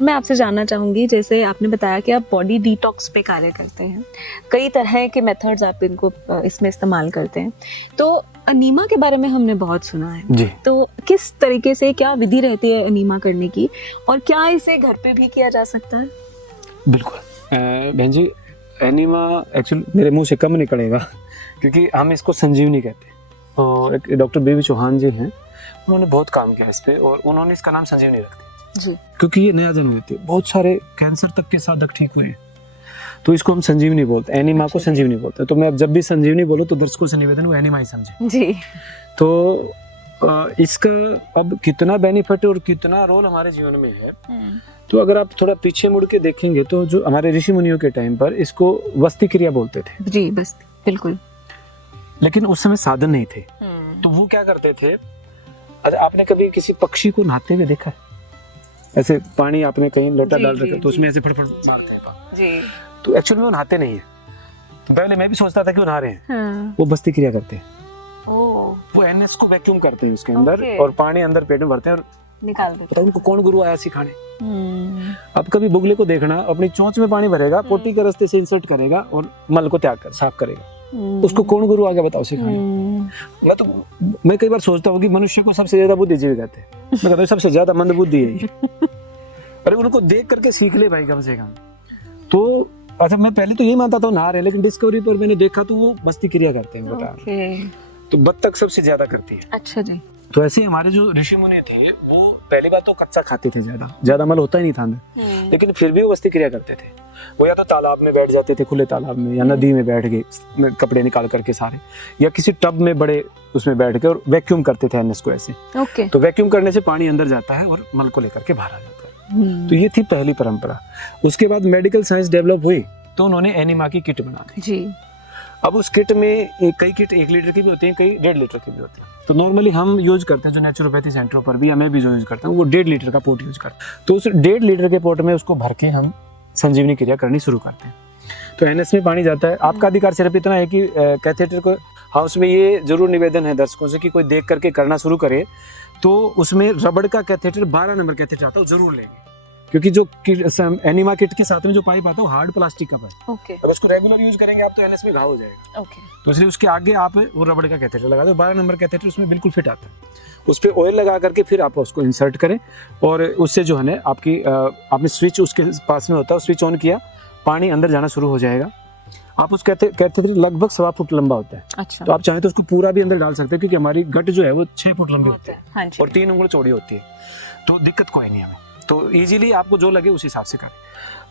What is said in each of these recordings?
मैं आपसे जानना चाहूँगी, जैसे आपने बताया कि आप बॉडी डिटॉक्स पे कार्य करते हैं, कई तरह के मेथड्स आप इनको इसमें इस्तेमाल करते हैं, तो अनीमा के बारे में हमने बहुत सुना है जी। तो किस तरीके से, क्या विधि रहती है अनीमा करने की, और क्या इसे घर पे भी किया जा सकता है? बिल्कुल बहन जी, एनीमा एक्चुअली मेरे मुंह से कम निकलेगा क्योंकि हम इसको संजीवनी कहते हैं। और एक डॉक्टर बीवी चौहान जी हैं, उन्होंने बहुत काम किया इस पे और उन्होंने इसका नाम संजीवनी रख दिया जी। क्योंकि ये नया जन्म हुई थी, बहुत सारे कैंसर तक के साधक ठीक हुए, तो इसको हम संजीवनी बोलते हैं, एनीमा को संजीवनी बोलते हैं। तो मैं अब जब भी संजीवनी बोलूँ तो दर्शकों से निवेदन वो एनीमा ही समझे जी। तो इसका अब कितना बेनिफिट और कितना रोल हमारे जीवन में है, तो अगर आप थोड़ा पीछे मुड़ के देखेंगे तो जो हमारे ऋषि मुनियों के टाइम पर इसको वस्ती क्रिया बोलते थे जी, बस बिल्कुल। लेकिन उस समय साधन नहीं थे, तो वो क्या करते थे, अच्छा आपने कभी किसी पक्षी को नहाते हुए देखा है? ऐसे पानी आपने कहीं लोटा डाल रखा तो उसमें ऐसे फटफट मारते हैं जी। तो एक्चुअली वो नहाते नहीं है। तो पहले मैं भी सोचता था कि वो नहा रहे हैं, हाँ। वो बस्ती क्रिया करते हैं। ओह, वो एनएस को वैक्यूम करते हैं उसके अंदर Okay. और पानी अंदर पेट में भरते हैं और निकाल दे। पता उनको कौन गुरु आया सिखाने। अब कभी बुगले को देखना, अपनी चोंच में पानी भरेगा, पोटी के रास्ते से इंसर्ट करेगा और मल को त्याग कर साफ करेगा। उसको कौन गुरु आ गया बताओ सिखाने। मैं कई बार सोचता हूँ कि मनुष्य को सबसे ज्यादा बुद्धिजीवी कहते हैं, मैं कहता हूँ सबसे ज्यादा मंद बुद्धि है ये। अरे उनको देख करके सीख ले भाई कम से कम। तो अच्छा मैं पहले तो यही मानता था नहा रहे, लेकिन डिस्कवरी पर मैंने देखा तो वो मस्ती क्रिया करते हैं बताया। तो बत्तख सबसे ज्यादा करती है। अच्छा जी। तो ऐसे हमारे जो ऋषि मुनि थे वो पहली बात तो कच्चा खाते थे, ज्यादा मल होता ही नहीं था अंदर, लेकिन फिर भी वो वस्ती क्रिया करते थे। वो या तो तालाब में बैठ जाते थे, खुले तालाब में, या नदी में बैठ गए कपड़े निकाल करके सारे, या किसी टब में बड़े उसमें बैठ के और वैक्यूम करते थे एनएस को ऐसे। ओके। तो वैक्यूम करने से पानी अंदर जाता है और मल को लेकर के बाहर आ जाता है। तो ये थी पहली परंपरा। उसके बाद मेडिकल साइंस डेवलप हुई तो उन्होंने एनीमा की किट बना दी जी। अब उस किट में कई किट 1 लीटर की भी होती हैं, कई 1.5 लीटर की भी होती हैं। तो नॉर्मली हम यूज करते हैं जो नेचुरोपैथी सेंटरों पर भी, या मैं भी जो यूज करता हूँ वो 1.5 लीटर का पोट यूज करता हूँ। तो उस 1.5 लीटर के पोट में उसको भर के हम संजीवनी क्रिया करनी शुरू करते हैं। तो एनएस में पानी जाता है। आपका अधिकार सिर्फ इतना है कि कैथेटर को हाउस में, ये जरूर निवेदन है दर्शकों से कि कोई देख करके करना शुरू करे तो उसमें रबड़ का कैथेटर 12 नंबर कैथेटर आता है वो जरूर लेंगे, क्योंकि जो एनीमा किट के साथ में जो पाइप आता है वो हार्ड प्लास्टिक का पाइप। ओके। अगर उसको रेगुलर यूज करेंगे आप तो एनएस में घाव हो जाएगा। ओके। तो इसलिए उसके आगे आप वो रबड़ का कैथेटर लगा दो, 12 नंबर कैथेटर उसमें बिल्कुल फिट आता है। उस पर ऑयल लगा करके फिर आप उसको इंसर्ट करें और उससे जो है ना आपकी आपने स्विच उसके पास में होता है, स्विच ऑन किया, पानी अंदर जाना शुरू हो जाएगा। आप उस कैथेटर लगभग 1.25 फुट लंबा होता है। अच्छा। तो आप चाहें तो उसको पूरा भी अंदर डाल सकते हैं, क्योंकि हमारी गट जो है वो 6 फुट लंबी होती है। हाँ जी। और 3 उंगली चौड़ी होती है, तो दिक्कत कोई नहीं हमें। तो इजीली आपको जो लगे उस हिसाब से करें।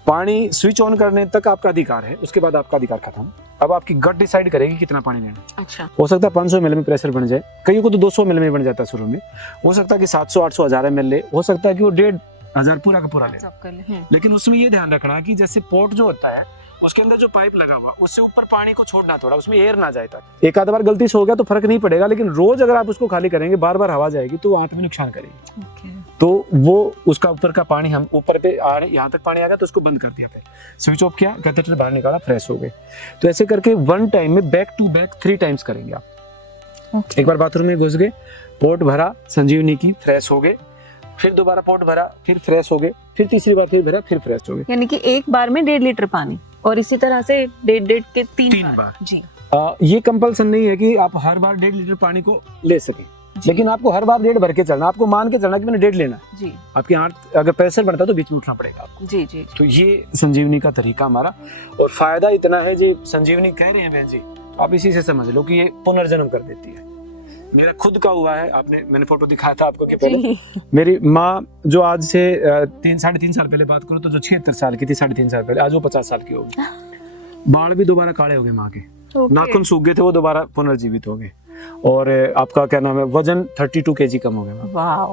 पानी स्विच ऑन करने तक आपका अधिकार है, उसके बाद आपका अधिकार खत्म। अब आपकी गट डिसाइड करेगी कितना पानी लेना। अच्छा। हो सकता है 500 ml में प्रेशर बन जाए, कईयों को तो 200 ml में बन जाता है शुरू में। हो सकता है कि 700, 800, 1000 ml ले, हो सकता है कि वो 1500 पूरा का पूरा ले। लेकिन उसमें ये ध्यान रखना कि जैसे पोर्ट जो होता है उसके अंदर जो पाइप लगा हुआ उससे ऊपर पानी को छोड़ना, थोड़ा उसमें एयर ना जाए तक। एक आध बार गलती से हो गया तो फर्क नहीं पड़ेगा, लेकिन रोज अगर आप उसको खाली करेंगे, बार बार हवा जाएगी तो आंत में नुकसान करेगी। तो वो उसका ऊपर का पानी हम ऊपर पे यहाँ तक पानी आ गया तो उसको बंद कर दिया, फिर स्विच ऑफ किया, कैथेटर बाहर निकाला, फ्रेश हो गए। तो ऐसे करके 1 टाइम में बैक टू बैक 3 टाइम्स करेंगे आप। एक बार बाथरूम में घुस गए, पोर्ट भरा संजीवनी की, फ्रेश हो गए, फिर दोबारा पोर्ट भरा, फिर फ्रेश हो गए, फिर तीसरी बार फिर भरा, फिर फ्रेश हो गए। यानी कि एक बार में 1.5 लीटर पानी, और इसी तरह से 1.5 के 3 बार। जी। ये कंपल्सन नहीं है कि आप हर बार 1.5 लीटर पानी को ले सकें, लेकिन आपको हर बार 1.5 भर के चलना, आपको मान के चलना कि मैंने 1.5 लेना है जी। आपकी आंत अगर प्रेशर बढ़ता है तो बीच में उठना पड़ेगा आपको जी जी। तो ये संजीवनी का तरीका हमारा, और फायदा इतना है जी, संजीवनी कह रहे हैं बहन जी, तो आप इसी से समझ लो कि ये पुनर्जन्म कर देती है। मेरा खुद का हुआ है, मैंने फोटो दिखाया था आपको कि पहले मेरी माँ जो आज से 3-3.5 साल पहले बात करूँ तो जो 76 साल की थी, 3.5 साल पहले, आज वो 50 साल की हो गई। बाल भी दोबारा काले हो गए माँ के, नाखून सूख गए थे, वो दोबारा पुनर्जीवित हो गए। और आपका क्या नाम है, वजन 32 kg कम हो गया। वाह।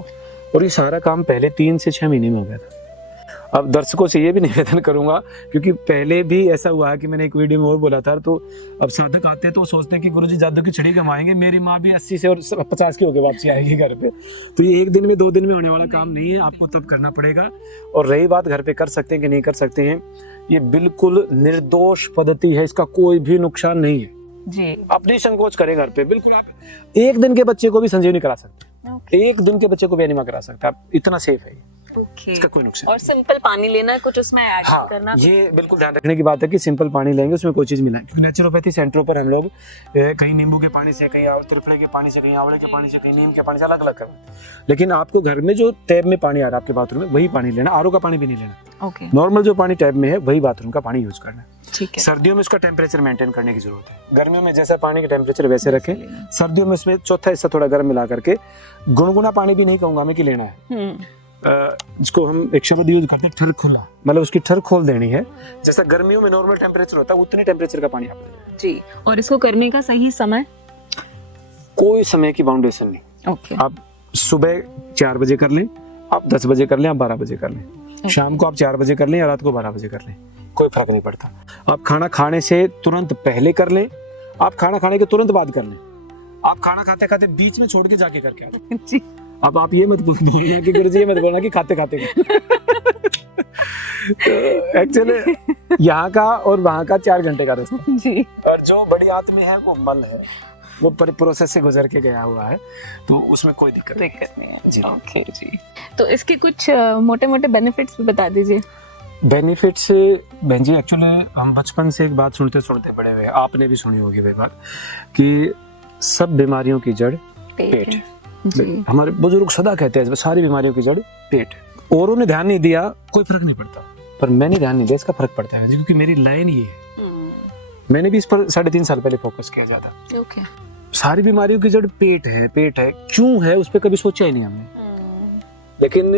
और ये सारा काम पहले 3 से 6 महीने में हो गया था। अब दर्शकों से ये भी निवेदन करूंगा, क्योंकि पहले भी ऐसा हुआ है कि मैंने एक वीडियो में और बोला था, तो अब साधक आते हैं तो सोचते हैं कि गुरुजी जादू की छड़ी कमाएंगे, मेरी माँ भी 80 से और 50 की होकर वापसी आएगी घर पे। तो ये 1 दिन में 2 दिन में होने वाला काम नहीं है, आपको तब करना पड़ेगा। और रही बात घर पे कर सकते हैं कि नहीं कर सकते हैं, ये बिल्कुल निर्दोष पद्धति है, इसका कोई भी नुकसान नहीं है जी। अपनी संकोच करें घर पे, बिल्कुल आप 1 दिन के बच्चे को भी संजीवनी करा सकते हैं, 1 दिन के बच्चे को भी एनीमा करा सकते हैं आप, इतना सेफ है। ओके। इसका कोई नुकसान और सिंपल पानी लेना है, कुछ उसमें ऐड हाँ, करना? ये बिल्कुल ध्यान रखने की बात है कि सिंपल पानी लेंगे, उसमें कोई चीज मिलाएं, क्योंकि नेचुरोपैथी सेंटरों पर हम लोग कहीं नींबू के पानी से, कहीं त्रिफले के पानी से, कहीं आंवले के पानी से, कहीं नीम के पानी से अलग अलग करते हैं। लेकिन आपको घर में जो टैप में पानी आ रहा है आपके बाथरूम में, वही पानी लेना, आरओ का पानी भी नहीं लेना। ओके। नॉर्मल जो पानी टैप में है वही बाथरूम का पानी यूज करना है। ठीक है। सर्दियों में उसका टेम्परेचर मेंटेन करने की जरूरत है। गर्मियों में जैसा पानी का टेम्परेचर वैसे रखें, सर्दियों में इसमें चौथा हिस्सा थोड़ा गर्म मिला करके, गुनगुना पानी भी नहीं कहूंगा मैं कि लेना है, जिसको हम एक शब्द यूज करते हैं ठर खुला, मतलब उसकी ठर खोल देनी है। जैसा गर्मियों में नॉर्मल टेम्परेचर होता है उतनी टेम्परेचर का पानी आप लें जी। और इसको करने का सही समय? कोई समय की बाउंडेशन नहीं। ओके। आप सुबह 4 बजे कर लें, आप 10 बजे कर लें, आप 12 बजे कर लें, शाम को आप 4 बजे कर लें या रात को 12 बजे कर लें, कोई फर्क नहीं पड़ता। आप खाना खाने से तुरंत पहले कर लें, आप खाना खाने के तुरंत बाद कर लें, आप खाना खाते खाते बीच में छोड़ के जाके करके आ जाए जी। अब आप ये मत बोलना कि गुरुजी ये मत बोलना कि खाते खाते तो एक्चुअली यहाँ का और वहाँ का 4 घंटे का रास्ता जी। और जो बड़ी आत्मा है वो मल है, वो प्रोसेस से गुजर के गया हुआ है, तो उसमें कोई दिक्कत नहीं है जी। ओके जी। तो इसके कुछ मोटे मोटे बेनिफिट्स भी बता दीजिए। बेनिफिट्स बहन जी, एक्चुअली हम बचपन से एक बात सुनते सुनते बड़े हुए, आपने भी सुनी होगी वही बात कि सब बीमारियों की जड़ पेट। हमारे बुजुर्ग सदा कहते हैं सारी बीमारियों की जड़ पेट। औरों ने ध्यान नहीं दिया कोई फर्क नहीं पड़ता, पर मैंने ध्यान नहीं दिया, इसका फर्क पड़ता है क्योंकि मेरी लाइन ये है। मैंने भी इस पर 3.5 साल पहले फोकस किया ज्यादा। ओके। सारी बीमारियों की जड़ पेट है। पेट है क्यों है उस पर कभी सोचा ही नहीं हमने। लेकिन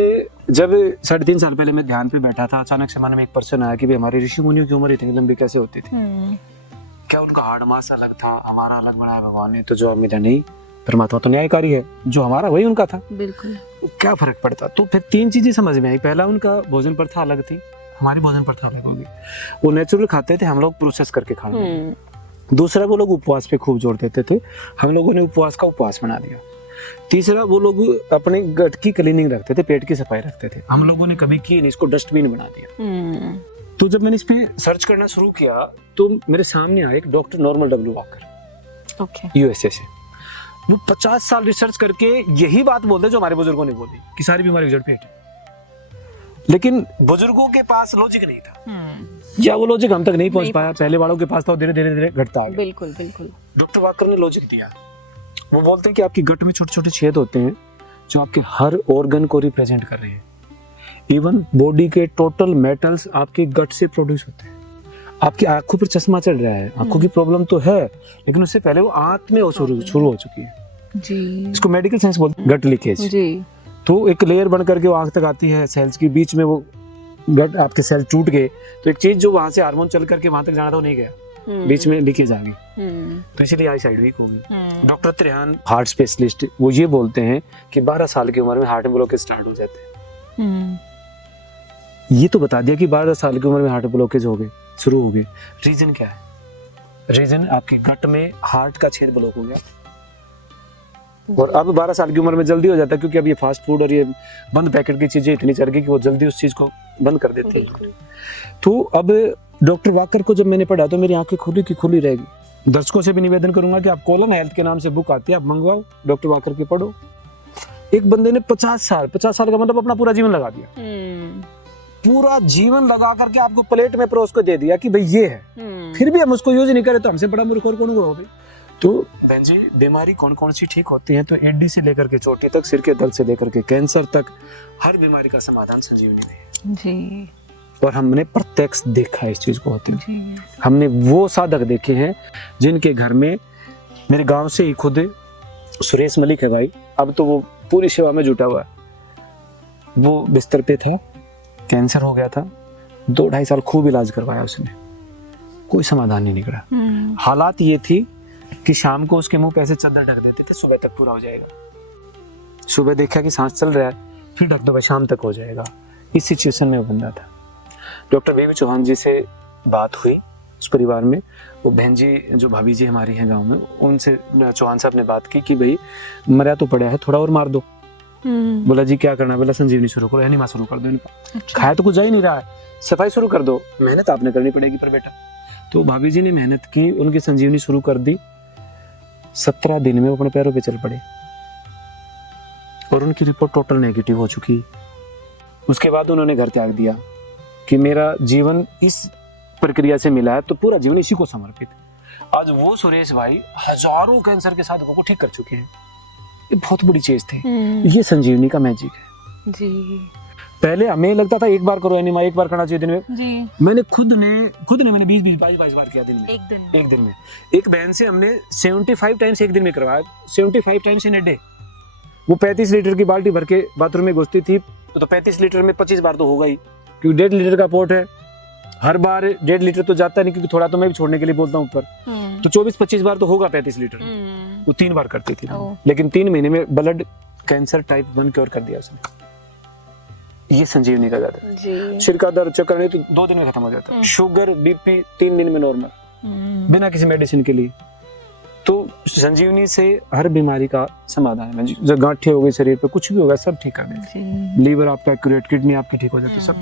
जब 3.5 साल पहले मैं ध्यान पे बैठा था, अचानक से मन में एक पर्सन आया कि भाई हमारी ऋषि मुनियों की उम्र इतनी लंबी कैसे होती थी, क्या उनका हार्ड मास अलग था, हमारा अलग बनाया भगवान ने, तो जो मिला नहीं, परमात्मा तो न्यायकारी है, जो हमारा वही उनका था। बिल्कुल। क्या फर्क पड़ता। तो फिर 3 चीजें समझ में आई। पहला, उनका भोजन प्रथा अलग थी, हमारी भोजन प्रथा अलग होगी। वो नेचुरल खाते थे, हम लोग प्रोसेस करके खाते। दूसरा, वो लोग उपवास पे खूब जोर देते थे, हम लोगों ने उपवास का उपवास बना दिया। तीसरा, वो लोग अपने गट की क्लीनिंग रखते थे, पेट की सफाई रखते थे, हम लोगों ने कभी की नहीं, इसको डस्टबिन बना दिया। तो जब मैंने इस पे सर्च करना शुरू किया तो मेरे सामने आया एक doctor normal W walker, okay, USA से। वो 50 साल रिसर्च करके यही बात बोलते जो हमारे बुजुर्गों ने बोली कि सारी बीमारी की जड़ पेट है। लेकिन बुजुर्गों के पास लॉजिक नहीं था, या वो लॉजिक हम तक नहीं पहुंच पाया। पहले वालों के पास था, धीरे धीरे धीरे घटता आ गया। बिल्कुल बिल्कुल। डॉक्टर वाकर ने लॉजिक दिया। वो बोलते हैं कि आपकी गट में छोटे छोटे छेद होते हैं जो आपके हर ऑर्गन को रिप्रेजेंट कर रहे हैं। इवन बॉडी के टोटल मेटल्स आपके गट से प्रोड्यूस होते हैं। आपकी आंखों पर चश्मा चढ़ रहा है, आंखों की प्रॉब्लम तो है, लेकिन उससे पहले वो आंत में शुरू हो चुकी है जी। इसको मेडिकल साइंस बोलते हैं, गट लीकेज जी। तो एक लेयर बन करके वो आंख तक आती है सेल्स के बीच में, वो गट आपके सेल टूट गए तो एक चीज जो वहां से हार्मोन चल करके वहां तक जाना था वो नहीं गया, बीच में लीकेज आ गई, तो इसलिए आई साइड वीक हो गई। डॉक्टर त्रिहान, हार्ट स्पेशलिस्ट, वो ये बोलते हैं कि 12 साल की उम्र में हार्ट ब्लॉकेज स्टार्ट हो जाते हैं। ये तो बता दिया कि 12 साल की उम्र में हार्ट ब्लॉकेज हो गए, शुरू हो गए। रीजन क्या है? रीजन आपके गट में हार्ट का छेद ब्लॉक हो गया, और अब 12 साल की उम्र में जल्दी हो जाता है क्योंकि अब ये फास्ट फूड और ये बंद पैकेट की चीजें इतनी चल गई कि वो जल्दी उस चीज को बंद कर देते हैं। तो अब डॉक्टर वाकर को जब मैंने पढ़ा तो मेरी आंखें खुली की खुली रहेगी। दर्शकों से भी निवेदन करूंगा कि आप कोलन हेल्थ के नाम से बुक आती है, आप मंगवाओ, डॉक्टर वाकर की पढ़ो। एक बंदे ने 50 साल का मतलब अपना पूरा जीवन लगा दिया, पूरा जीवन लगा करके आपको प्लेट में परोस को दे दिया कि भाई ये है, फिर भी हम उसको यूज नहीं करे तो हमसे बड़ा मूर्ख और कौन होगा। तो बहन जी, बीमारी कौन कौन सी ठीक होती है? तो एडी से लेकर के चोटी तक, सिर के दर्द से लेकर के कैंसर तक, हर बीमारी का समाधान संजीवनी में है जी। और हमने प्रत्यक्ष देखा है इस चीज को होते हुए। हमने वो साधक देखे हैं जिनके घर में, मेरे गांव से ही खुद सुरेश मलिक है भाई, अब तो वो पूरी सेवा में जुटा हुआ है। वो बिस्तर पे था, कैंसर हो गया था, 2-2.5 साल खूब इलाज करवाया उसने, कोई समाधान नहीं निकला। हालात ये थी कि शाम को उसके मुंह पे ऐसे चादर ढक देते थे, सुबह तक पूरा हो जाएगा। सुबह देखा कि सांस चल रहा है, फिर ढक दो भाई शाम तक हो जाएगा। इस सिचुएशन में वो बंदा था। डॉक्टर बीबी चौहान जी से बात हुई उस परिवार में, वो बहन जी जो भाभी जी हमारी हैं गांव में, उनसे चौहान साहब ने बात की कि भाई मरा तो पड़ा है, थोड़ा और मार दो। बोला जी क्या करना? बोला संजीवनी शुरू करो, एनिमा शुरू कर दो इनका। अच्छा। खाया तो कुछ जा ही नहीं रहा है, सफाई शुरू कर दो। मेहनत आपने करनी पड़ेगी पर बेटा। तो भाभी जी ने मेहनत की, उनकी संजीवनी शुरू कर दी। 17 दिन में वो अपने पैरों पे चल पड़े और उनकी रिपोर्ट टोटल नेगेटिव हो चुकी। उसके बाद उन्होंने घर त्याग दिया कि मेरा जीवन इस प्रक्रिया से मिला है तो पूरा जीवन इसी को समर्पित। आज वो सुरेश भाई हजारों कैंसर के साधकों को ठीक कर चुके हैं। ये बहुत बड़ी चीज थी। ये संजीवनी का मैजिक है जी। पहले हमें लगता था एक बार करो एनिमा, एक बार करना चाहिए दिन में जी। मैंने खुद ने मैंने 20 22 बार किया दिन में। एक दिन में एक बहन से हमने 75 टाइम्स एक दिन में करवाया, 75 टाइम्स इन अ डे। वो 35 लीटर की बाल्टी भर के बाथरूम में घुसती थी तो 35 लीटर में 25 बार तो होगा ही, क्योंकि 1.5 लीटर का पोर्ट है। हर बार 1.5 लीटर तो जाता नहीं, क्योंकि थोड़ा तो मैं भी छोड़ने के लिए बोलता हूँ ऊपर, तो 24-25 बार तो होगा 35 लीटर। वो 3 बार करती थी, लेकिन 3 महीने में ब्लड कैंसर टाइप 1 क्योर कर दिया उसने। ये संजीवनी का जाता है। सिर का दर्द, चक्कर नहीं तो 2 दिन में खत्म हो जाता है। शुगर, बीपी 3 दिन में नॉर्मल, बिना किसी मेडिसिन के लिए। तो संजीवनी से हर बीमारी का समाधान है। जो गांठें हो गई शरीर पे, कुछ भी होगा सब ठीक कर देती है। लीवर आपका एक्यूरेट, किडनी आपकी ठीक हो जाती है, सब।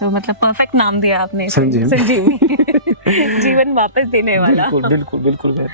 तो मतलब परफेक्ट नाम दिया आपने, संजीवनी। जीवन वापस देने वाला। बिल्कुल बिल्कुल बिल्कुल।